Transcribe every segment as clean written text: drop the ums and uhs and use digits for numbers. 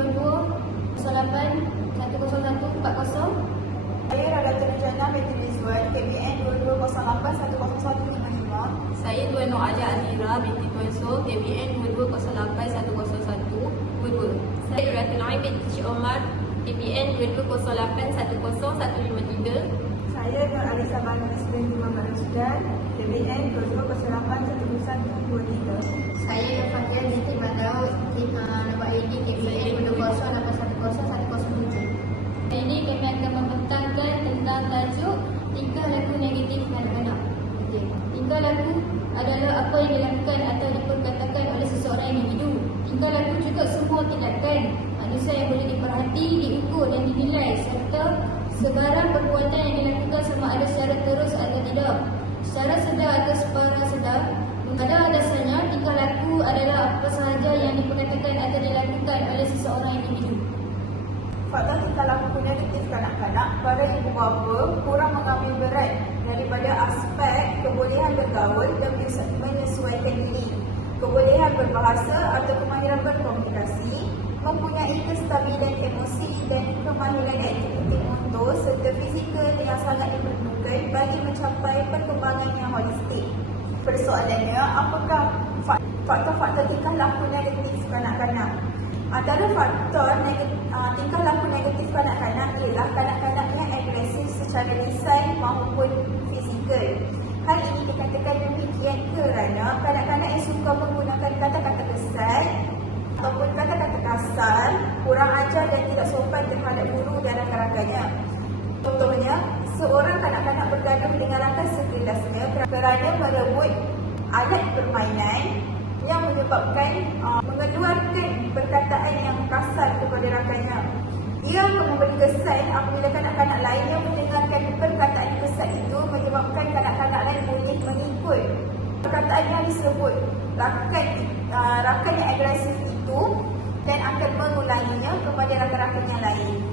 2208-10140. Saya Radha Jana binti Rizwan, KBN 2208-10155. Saya Tuan Nur Aja Azira binti Tuan So, KBN 2208-10122. Saya Ratnai binti Cik Omar, KBN 2208-10153. Saya Nur Alisa Banu binti Muhammad Rasdan, KBN 2208-10123. Saya Fatia binti Badau, nombor ID KBN 208101007. Ini kami akan membentangkan tentang tajuk tingkah laku negatif kanak-kanak. Tingkah laku adalah apa yang dilakukan atau diperkatakan oleh seseorang individu. Tingkah laku juga semua tindakan manusia yang boleh diperhati, diukur dan dinilai serta sebarang perbuatan yang dilakukan sama ada secara terus atau tidak, secara sedar atau separa sedar. Pada dasarnya, tingkah laku adalah apa sahaja yang diperkatakan atau dilakukan oleh seseorang individu. Faktor tingkah laku negatif kanak-kanak pada ibu bapa kurang mengambil berat daripada aspek kebolehan bergaul dan menyesuaikan diri, kebolehan berbahasa atau kemahiran berkomunikasi, mempunyai kestabilan emosi dan kemahiran aktiviti motor serta fizikal yang sangat diperlukan bagi mencapai perkembangan yang holistik. Persoalannya, apakah faktor-faktor tingkah laku negatif kanak-kanak? Antara faktor tingkah laku negatif kanak-kanak ialah kanak-kanak yang agresif secara lisan maupun fizikal. Hal ini dikatakan demikian kerana kanak-kanak yang suka menggunakan kata-kata kesal ataupun kata-kata kasar, kurang ajar dan tidak sopan terhadap guru dan rakan-rakannya. Contohnya, seorang kanak-kanak bergaduh dengan rakan sekelasnya kerana merebut alat permainan yang menyebabkan mengeluarkan perkataan yang kasar kepada rakannya. Ia akan memberi kesan apabila kanak-kanak lain yang mendengarkan perkataan kesat itu menyebabkan kanak-kanak lain boleh mengikut perkataan yang disebut rakan yang agresif itu dan akan mengulanginya kepada rakan-rakan yang lain.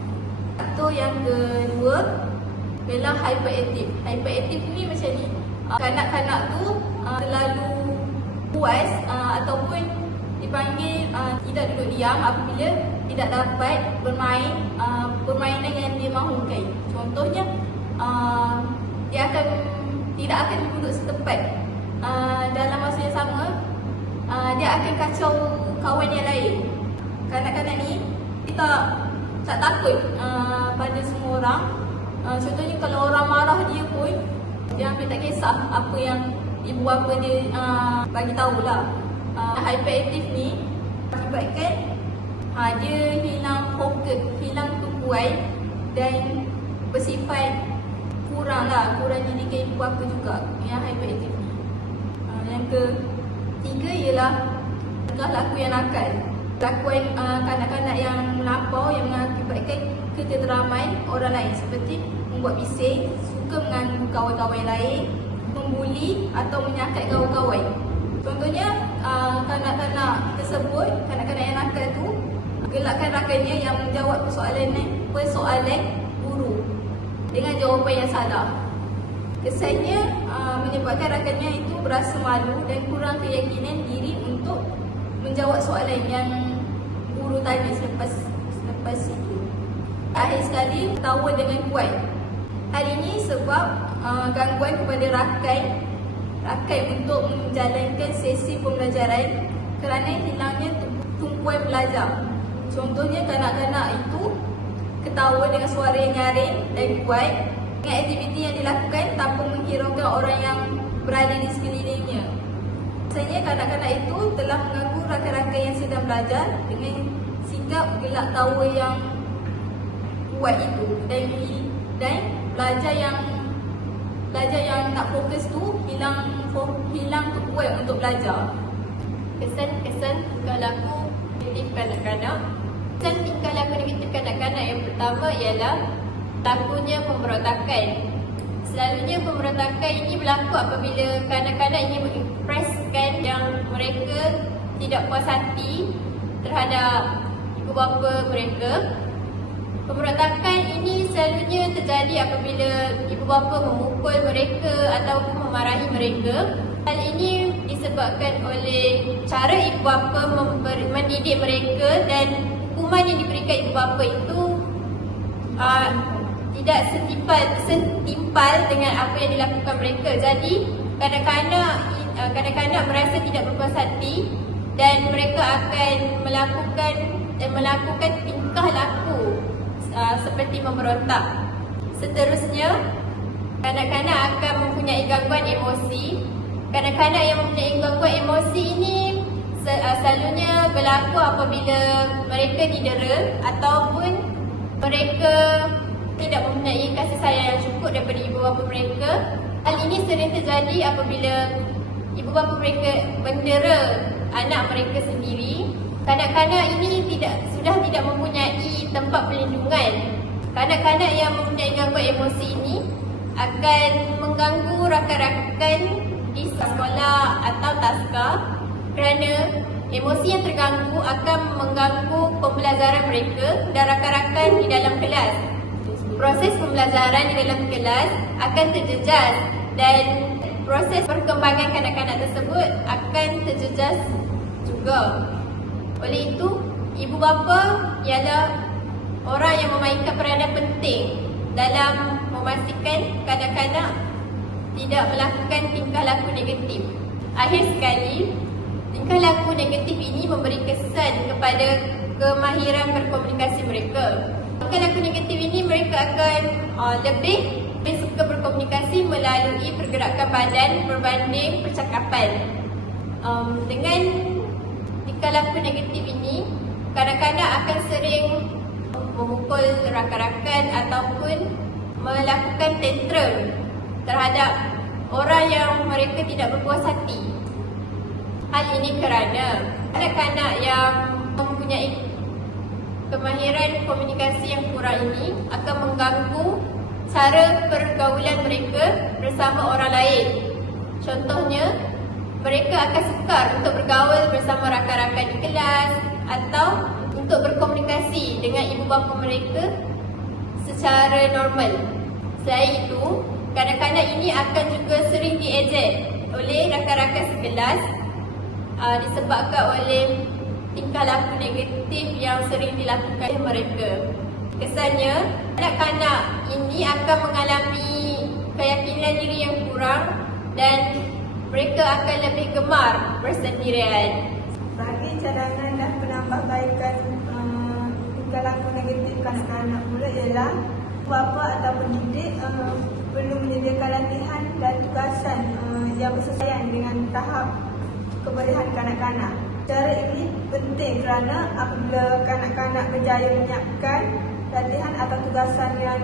Faktor yang kedua ialah hyperaktif. Hyperaktif ni macam ni, kanak-kanak tu terlalu puas ataupun dipanggil tidak duduk diam apabila tidak dapat bermain permainan yang dia mahukan. Contohnya, dia tidak akan duduk setempat dalam masa yang sama, dia akan kacau kawan yang lain. Kanak-kanak ni tak takut pada semua orang. Contohnya kalau orang marah dia pun dia ambil tak kisah apa yang ibu bapa dia bagi tahulah. Hyperaktif ni akibatkan dia hilang fokus, hilang tumpuan dan bersifat kurang didikan ibu bapa juga yang hyperaktif ni. Yang ketiga ialah tingkah laku yang nakal. Lakuan kanak-kanak yang melampau yang mengakibatkan ketenteraman orang lain seperti membuat bising, suka mengganggu kawan-kawan lain, membuli atau menyakat kawan-kawan. Contohnya, kanak-kanak tersebut, kanak-kanak yang nakal tu gelakkan rakannya yang menjawab persoalan guru dengan jawapan yang salah. Kesannya menyebabkan rakannya itu berasa malu dan kurang keyakinan diri untuk menjawab soalan yang guru tanya selepas itu. Akhir sekali, ketawa dengan kuat. Hal ini sebab gangguan kepada rakan untuk menjalankan sesi pembelajaran kerana hilangnya tumpuan belajar. Contohnya, kanak-kanak itu ketawa dengan suara yang nyaring dan kuat dengan aktiviti yang dilakukan tanpa menghiraukan orang yang berada di sekelilingnya. Biasanya kanak-kanak itu telah mengganggu rakan-rakan yang sedang belajar dengan sikap gelak tawa yang kuat itu dan belajar yang tak fokus tu hilang tumpuan untuk belajar. Kesan-kesan tingkah laku negatif kanak-kanak. Kesan tingkah laku negatif kanak-kanak yang pertama ialah berlakunya pemberontakan. Selalunya pemberontakan ini berlaku apabila kanak-kanak ingin mengekspreskan yang mereka tidak puas hati terhadap ibu bapa mereka. Pemberontakan ini selalunya terjadi apabila ibu bapa memukul mereka ataupun memarahi mereka. Hal ini disebabkan oleh cara ibu bapa mendidik mereka dan hukuman yang diberikan ibu bapa itu tidak setimpal dengan apa yang dilakukan mereka. Jadi kanak-kanak merasa tidak berpuas hati dan mereka akan melakukan tingkah laku seperti memberontak. Seterusnya, kanak-kanak akan mempunyai gangguan emosi. Kanak-kanak yang mempunyai gangguan emosi ini selalunya berlaku apabila mereka didera ataupun mereka tidak mempunyai kasih sayang yang cukup daripada ibu bapa mereka. Hal ini sering terjadi apabila ibu bapa mereka mendera anak mereka sendiri. Kanak-kanak ini sudah tidak mempunyai tempat perlindungan. Kanak-kanak yang mempunyai gangguan emosi ini akan mengganggu rakan-rakan di sekolah atau taska kerana emosi yang terganggu akan mengganggu pembelajaran mereka dan rakan-rakan di dalam kelas. Proses pembelajaran di dalam kelas akan terjejas dan proses perkembangan kanak-kanak tersebut akan terjejas juga. Oleh itu, ibu bapa ialah orang yang memainkan peranan penting dalam memastikan kanak-kanak tidak melakukan tingkah laku negatif. Akhir sekali, tingkah laku negatif ini memberi kesan kepada kemahiran berkomunikasi mereka. Tingkah laku negatif ini mereka akan lebih suka berkomunikasi melalui pergerakan badan berbanding percakapan. Dengan tingkah laku negatif ini, kanak-kanak akan sering memukul rakan-rakan ataupun melakukan tantrum terhadap orang yang mereka tidak berpuas hati. Hal ini kerana kanak-kanak yang mempunyai kemahiran komunikasi yang kurang ini akan mengganggu cara pergaulan mereka bersama orang lain. Contohnya, mereka akan sukar untuk bergaul bersama rakan-rakan di kelas atau untuk berkomunikasi dengan ibu bapa mereka secara normal. Selain itu, kanak-kanak ini akan juga sering diejek oleh rakan-rakan sekelas disebabkan oleh tingkah laku negatif yang sering dilakukan oleh mereka. Kesannya, kanak-kanak ini akan mengalami keyakinan diri yang kurang dan mereka akan lebih gemar bersendirian. Bagi cadangan dan penambahbaikan tingkah laku negatif kanak-kanak pula ialah bapa atau pendidik perlu menyediakan latihan dan tugasan yang bersesuaian dengan tahap kebolehan kanak-kanak. Cara ini penting kerana apabila kanak-kanak berjaya menyiapkan latihan atau tugasan yang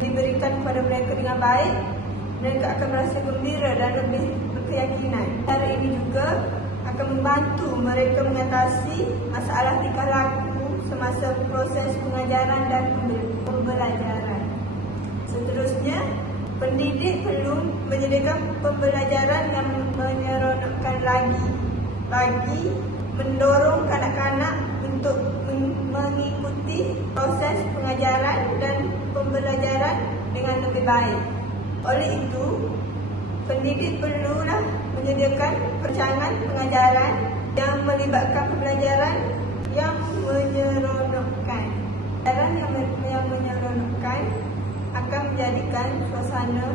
diberikan kepada mereka dengan baik, mereka akan merasa gembira dan lebih berkeyakinan. Cara ini juga akan membantu mereka mengatasi masalah tingkah laku semasa proses pengajaran dan pembelajaran. Seterusnya, pendidik perlu menyediakan pembelajaran yang menyeronokkan bagi mendorong kanak-kanak untuk mengikuti proses pengajaran dan pembelajaran dengan lebih baik. Oleh itu, pendidik perlulah menyediakan perancangan pengajaran yang melibatkan pembelajaran yang menyeronokkan. Pembelajaran yang menyeronokkan akan menjadikan suasana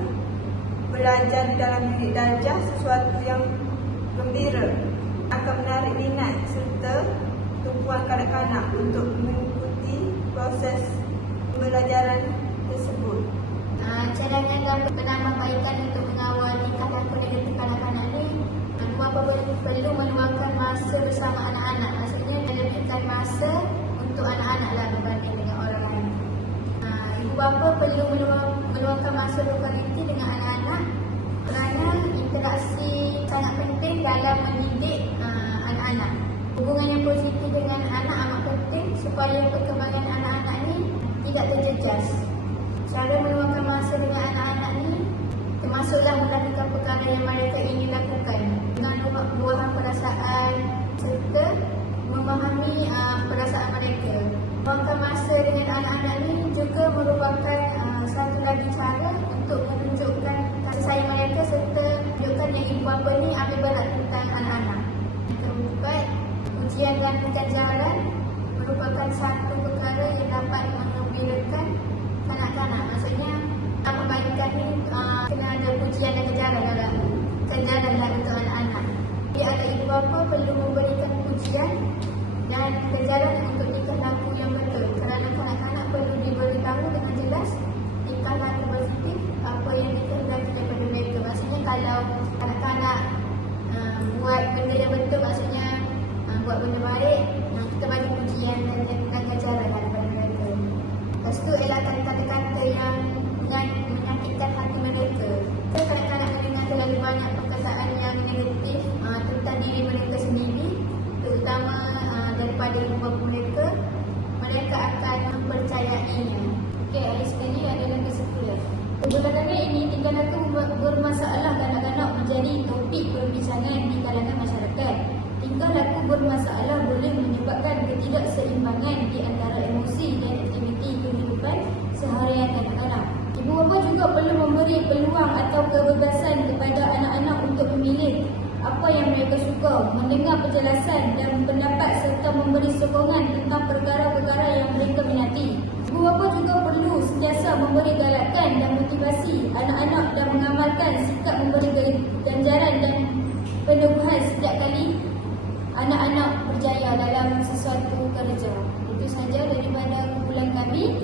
belajar di dalam bilik darjah sesuatu yang gembira, akan menarik minat serta tumpuan kanak-kanak untuk mengikuti proses pembelajaran tersebut. Cadangan dan penambahbaikan untuk mengawal tingkah laku negatif kanak-kanak ni, ibu bapa perlu meluangkan masa bersama anak-anak. Maksudnya melebihkan masa untuk anak-anak lah berbanding dengan orang lain. Ibu bapa perlu meluangkan masa berkualiti dengan anak-anak kerana interaksi sangat penting dalam mendidik anak-anak. Hubungan yang positif dengan anak amat penting supaya perkembangan anak-anak ni tidak terjejas. Cara meluangkan masa dengan anak-anak ni termasuklah melakukan perkara yang mereka ingin lakukan dengan luahan perasaan serta memahami perasaan mereka. Meluangkan masa dengan anak-anak ni juga merupakan satu lagi cara untuk menunjukkan kasih sayang mereka serta menunjukkan yang ibu bapa ni ambil berat tentang anak-anak. Yang keempat, ujian dan pembelajaran merupakan satu perkara yang dapat menggembirakan kanak-kanak. Maksudnya kebaikan ni kena ada pujian dan kejaran untuk anak-anak. Jadi ada ibu bapa perlu memberikan pujian dan kejaran untuk tingkah laku yang betul. Kerana kanak-kanak perlu diberitahu dengan jelas tingkah laku positif apa yang dikehendaki daripada mereka. Maksudnya kalau kanak-kanak buat benda yang betul, maksudnya buat benda baik, kita bagi pujian dan kejaran daripada mereka. Lepas tu elakkan kata-kata yang menyakitkan hati mereka. Kanak-kanak mendengar terlalu banyak perkataan yang negatif tentang diri mereka sendiri, terutama daripada ibu bapa mereka, mereka akan mempercayainya. Okey, ayat sekali adalah kesimpulan. Belakangan ini tingkah laku bermasalah kanak-kanak menjadi topik perbincangan di kalangan masyarakat. Tingkah laku bermasalah boleh menyebabkan ketidakseimbangan di antara emosi dan aktiviti kehidupan seharian kanak-kanak. Ibu bapa juga perlu memberi peluang atau kebebasan kepada anak-anak untuk memilih apa yang mereka suka, mendengar penjelasan dan pendapat serta memberi sokongan tentang perkara-perkara yang mereka minati. Ibu bapa juga perlu sentiasa memberi galakan dan motivasi anak-anak dan mengamalkan sikap memberi ganjaran dan peneguhan setiap kali anak-anak berjaya dalam sesuatu kerja. Itu saja daripada kumpulan kami.